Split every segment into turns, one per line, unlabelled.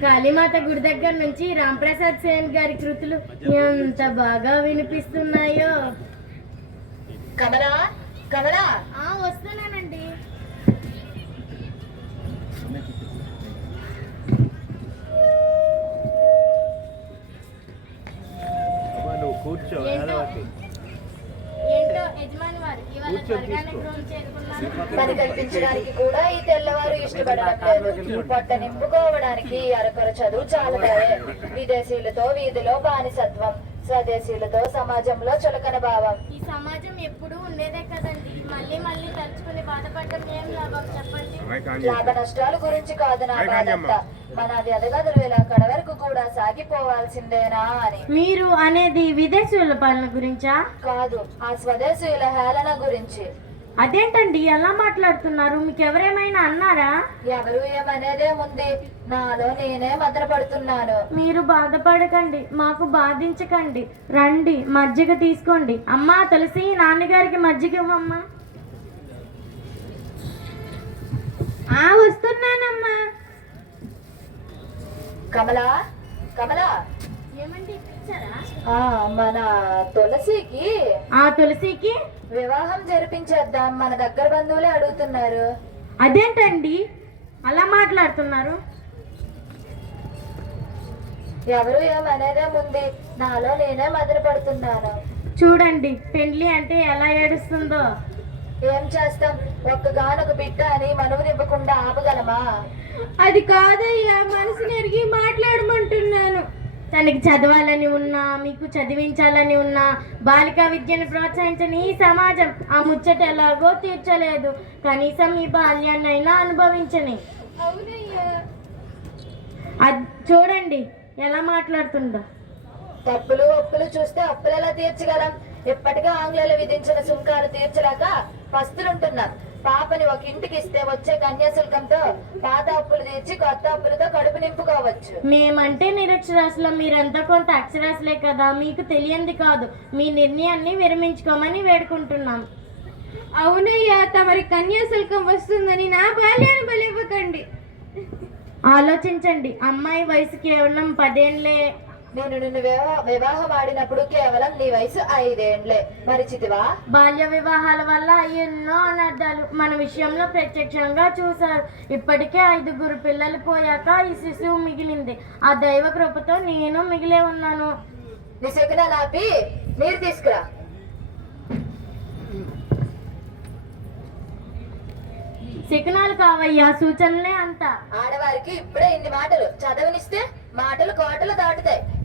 కాళీమాత గుడి దగ్గర నుంచి రాంప్రసాద్ సేన్ గారి కృతులు ఎంత బాగా వినిపిస్తున్నాయో.
కమలా కమలా.
ఆ వస్తున్నానండి.
పని కల్పించడానికి కూడా ఈ తెల్లవారు ఇష్టపడట్లేదు పొట్ట నింపుకోవడానికి అరకొర చదువు చాలదాయే విదేశీయులతో వీధిలో బానిసత్వం స్వదేశీయులతో సమాజంలో చులకన భావం.
ఈ సమాజం ఎప్పుడూ ఉండేదే కదండి. మళ్ళీ మళ్ళీ తలుచుకుని బాధపడటం ఏం లాభం చెప్పండి?
లాభ నష్టాల గురించి కాదు నా బాధంతా మన వ్యధగదులు ఇలా కడ వరకు కూడా సాగిపోవాల్సిందేనా అని.
మీరు అనేది విదేశీయుల పాలన గురించా?
కాదు ఆ స్వదేశీయుల హేళన గురించి.
అదేంటండి? ఎలా మాట్లాడుతున్నారు? మీకు ఎవరేమైనా అన్నారా?
ఎవరు ఏమనేదే ఉంది. నాలో నేనే మదనపడుతున్నాను
మీరు బాధపడకండి మాకు బాధించకండి. రండి మజ్జిగ తీసుకోండి. అమ్మా తులసి నాన్నగారికి మజ్జిగ ఇవ్వమ్మా. ఆ వస్తున్నానమ్మా.
కమలా? కమలా మన తులసికి
ఆ తులసికి
వివాహం జరిపించేద్దాం మన దగ్గర బంధువులే అడుగుతున్నారు.
అదేంటండి? అలా మాట్లాడుతున్నారు.
ఎవరు ఏమనేదే ముందు నాలో నేనే మదనపడుతున్నాను
చూడండి పెండ్లి అంటే ఎలా ఏడుస్తుందో.
ఏం చేస్తాం? ఒక్కగానొక బిడ్డ అని మనవు నింపకుండా ఆపగలమా?
అది కాదయ్యా మనసు నెరిగి మాట్లాడమంటున్నాను. తనకి చదవాలని ఉన్నా మీకు చదివించాలని ఉన్నా బాలికా విద్యను ప్రోత్సహించని ఈ సమాజం ఆ ముచ్చట ఎలాగో తీర్చలేదు. కనీసం ఈ బాల్యాన్నైనా అనుభవించని. అది చూడండి ఎలా మాట్లాడుతుందో.
తప్పులు ఒప్పులు చూస్తే అప్పులు ఎలా తీర్చగలం. ఇప్పటికే ఆంగ్లేయులు విధించిన సుంకాలు తీర్చలేక పస్తులుంటున్నాం పాపని ఒక ఇంటికి ఇస్తే వచ్చే కన్యాశుల్కంతో పాత అప్పులు తీర్చి కొత్త అప్పులతో కడుపు నింపుకోవచ్చు.
మేమంటే నిరక్షరాస్యులం మీరంతా కొంత అక్షరాస్యులే కదా మీకు తెలియంది కాదు. మీ నిర్ణయాన్ని విరమించుకోమని వేడుకుంటున్నాం. అవునయ్యా తమరి కన్యాశుల్కం వస్తుందని నా బాల్యాన్ని బలివ్వకండి. ఆలోచించండి అమ్మాయి వయసు కేవలం పదేళ్ళే
నేను నిన్ను వివా- వివాహం ఆడినప్పుడు కేవలం నీ వయసు ఐదేండ్లే. మరిచితివా?
బాల్య వివాహాల వల్ల ఎన్నో అనర్థాలు. మన విషయంలో ప్రత్యక్షంగా చూశారు. ఇప్పటికే ఐదుగురు పిల్లలు పోయాక ఈ శిశువు మిగిలింది. ఆ దైవ కృపతో నేను మిగిలే ఉన్నాను.
నీ శకునాలు ఆపి నీరు తీసుకురా.
శకునాలు కావయ్యా సూచనలే అంతా.
ఆడవారికి ఇప్పుడే ఇన్ని మాటలు. చదవనిస్తే మాటలు కోటలు దాటుతాయి.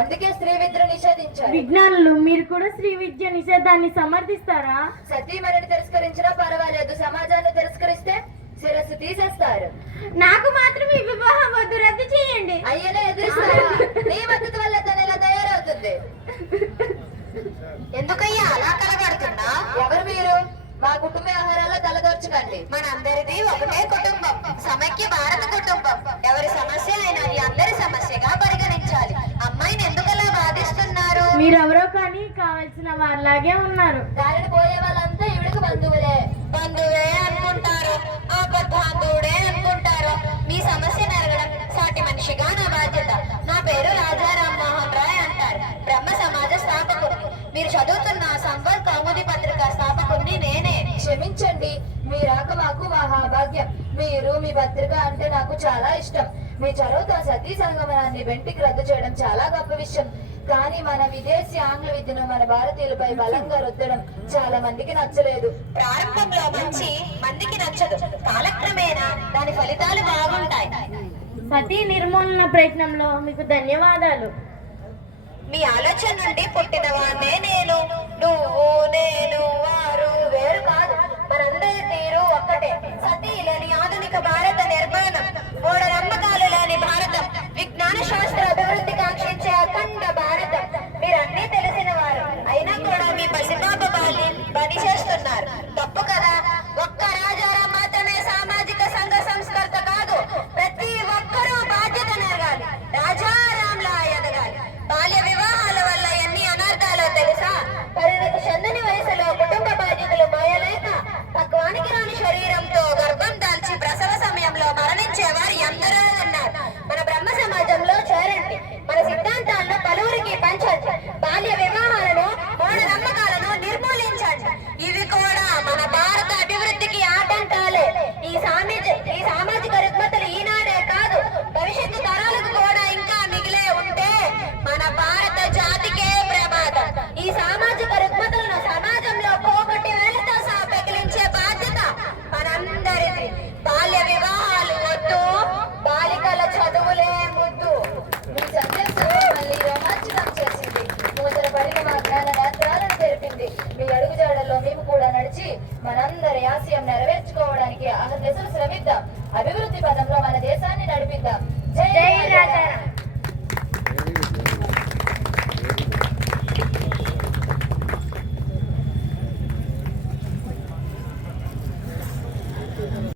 అందుకే స్త్రీ విద్యను నిషేధించారు.
విజ్ఞానులు మీరు కూడా శ్రీ విద్య నిషేధాన్ని సమర్థిస్తారా?
సతీమణిని తిరస్కరించినా పర్వాలేదు సమాజాన్ని తిరస్కరిస్తే శిరస్సు తీసేస్తారు.
నాకు మాత్రం ఈ వివాహం వద్దు రద్దు చేయండి.
అయ్యనే ఎదురుస్తావా? నీ మద్దతు వల్ల తను ఇలా తయారవుతుంది. ఎందుకయ్యా అలా కలగడుతున్నా ఎవరు మీరు? మా కుటుంబ వ్యవహారాల్లో తలదోర్చకండి. మనందరిది ఒకటే కుటుంబం. సమైక్య భారత
కావలసిన వారిలాగే ఉన్నారు.
పోయే వాళ్ళంతా ఇవిడికి బంధువులే. బంధువే అనుకుంటారు. ఆపద్బాంధవుడే అనుకుంటారు. మీ సమస్య నెరగడం సాటి మనిషిగా నా బాధ్యత. నా పేరు రాజారాం మోహన్ రాయ్ అంటారు. బ్రహ్మ సమాజ స్థాపకుడు మీరు చదువుతున్న సంపత్ కౌముది పత్రిక స్థాపకుడిని నేనే. క్షమించండి. మీ రాక మాకు మహాభాగ్యం. మీరు మీ పత్రిక అంటే నాకు చాలా ఇష్టం. మీ చొరవతో సతీ సంగమనాన్ని వెంటికి రద్దు చేయడం చాలా గొప్ప విషయం. కానీ మన విదేశీ ఆంగ్ల విద్యను మన భారతీయులపై బలంగా రుద్దడం చాలా మందికి నచ్చలేదు. ప్రారంభంలో మంచి మందికి నచ్చదు. కాలక్రమేణా దాని ఫలితాలు బాగుంటాయి.
సతీ నిర్మూలన ప్రయత్నంలో మీకు ధన్యవాదాలు.
మీ ఆలోచన నుండి పుట్టిన వాడినే నేను నువ్వు నేను వారు వేరు కాదు. మనందరి తీరు ఒక్కటే. సతీ లేని ఆధునిక భారత పని చేస్తున్నారు. తప్పు కదా?